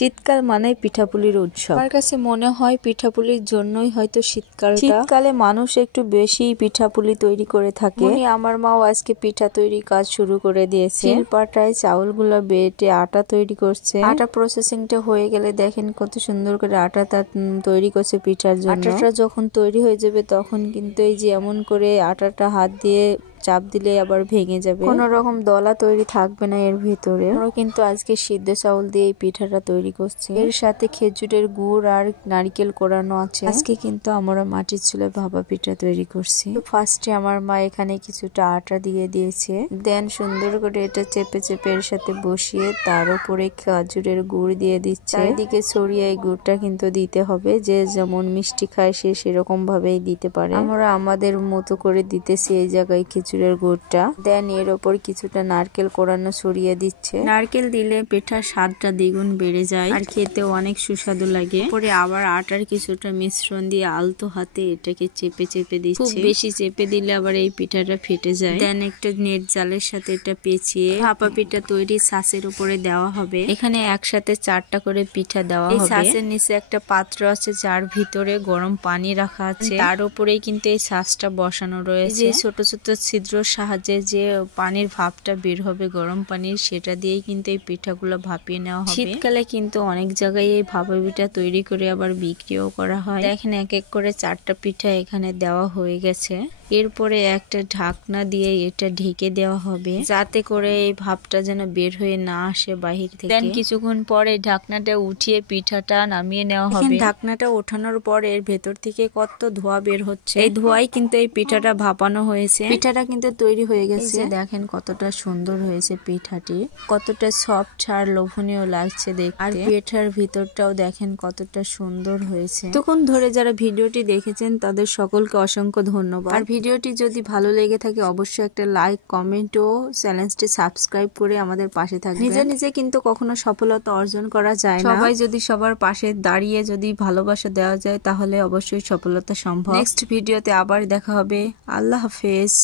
শীতকাল মানে পিঠাপুলির উৎসব। আমার কাছে মনে হয় পিঠাপুলির জন্যই হয়তো শীতকালে মানুষ একটু বেশি পিঠাপুলি তৈরি করে থাকে। আমার মাও আজকে পিঠা তৈরি কাজ শুরু করে দিয়েছে। শিলপাটায় চাউলগুলো বেটে আটা তৈরি করছে। আটা প্রসেসিংটা হয়ে গেলে দেখেন কত সুন্দর করে আটাটা তৈরি করছে পিঠার জন্য। আটাটা যখন তৈরি হয়ে যাবে তখন কিন্তু এই যে এমন করে আটাটা হাত দিয়ে চাপ দিলে আবার ভেঙে যাবে, কোন রকম দলা তৈরি থাকবে না এর ভিতরে। আমরা কিন্তু আজকে সিদ্ধ চাউল দিয়ে এই পিঠাটা তৈরি করছি। এর সাথে খেজুরের গুড় আর নারকেল কোরানো আছে। আজকে কিন্তু আমরা মাটির চুলায় ভাপা পিঠা তৈরি করছি। ফার্স্টে আমার মা এখানে কিছুটা আটা দিয়ে দিয়েছে, দেন সুন্দর করে এটা চেপে চেপে এর সাথে বসিয়ে তার উপরে খেজুরের গুড় দিয়ে দিচ্ছে। চারিদিকে ছড়িয়ে এই গুড়টা কিন্তু দিতে হবে, যে যেমন মিষ্টি খায় সে সেরকম ভাবেই দিতে পারে। আমরা আমাদের মতো করে দিতেছি এই জায়গায় খেজুরের গুড়টা। দেন এর ওপর কিছুটা নারকেল কোরানো ছড়িয়ে দিচ্ছে। নারকেল দিলে পিঠার স্বাদটা দ্বিগুণ বেড়ে যায় আর খেতেও অনেক সুস্বাদু লাগে। পরে আবার আটার কিছুটা মিশ্রণ দিয়ে আলতো হাতে এটাকে চেপে চেপে দিচ্ছে। খুব বেশি চেপে দিলে আবার এই পিঠাটা ফেটে যায়। দেন একটা নেট জালের সাথে এটা পেঁচিয়ে ভাপা পিঠা তৈরি ছাঁচের উপরে দেওয়া হবে। এখানে একসাথে 4টা করে পিঠা দেওয়া হবে। এই ছাঁচের নিচে একটা পাত্র আছে যার ভিতরে গরম পানি রাখা আছে, তার উপরেই কিন্তু এই ছাঁচটা বসানো রয়েছে। ছোট ছোট ছিদ্রর সাহায্যে যে পানির ভাপটা বের হবে গরম পানির, সেটা দিয়েই কিন্তু এই পিঠাগুলো ভাপিয়ে নেওয়া হবে। শীতকালে কিন্তু অনেক জায়গায় এই ভাপা পিঠা তৈরি করে আবার বিক্রিও করা হয়। দেখেন এক এক করে 4টা পিঠা এখানে দেওয়া হয়ে গেছে। এরপরে একটা ঢাকনা দিয়ে এটা ঢেকে দেওয়া হবে, যাতে করে এই ভাপটা যেন বের হয়ে না আসে বাহির থেকে। দেন কিছুক্ষণ পরে ঢাকনাটা উঠিয়ে পিঠাটা নামিয়ে নেওয়া হবে। ঢাকনাটা ওঠানোর পর এর ভেতর থেকে কত ধোঁয়া বের হচ্ছে। এই ধোঁয়াই কিন্তু এই পিঠাটা ভাপানো হয়েছে। পিঠাটা কিন্তু তৈরি হয়ে গেছে। দেখেন কতটা সুন্দর হয়েছে পিঠাটি, কতটা সফট আর লোভনীয় লাগছে দেখতে। আর পিঠার ভিতরটাও দেখেন কতটা সুন্দর হয়েছে। তখন ধরে যারা ভিডিওটি দেখেছেন তাদের সকলকে অসংখ্য ধন্যবাদ। আর ভিডিওটি যদি ভালো লেগে থাকে অবশ্যই একটা লাইক, কমেন্ট ও চ্যানেলটি সাবস্ক্রাইব করে আমাদের পাশে থাকবেন। নিজে নিজে কিন্তু কখনো সফলতা অর্জন করা যায় না। সবাই যদি সবার পাশে দাঁড়িয়ে যদি ভালোবাসা দেওয়া যায় তাহলে অবশ্যই সফলতা সম্ভব। নেক্সট ভিডিওতে আবার দেখা হবে। আল্লাহ হাফেজ।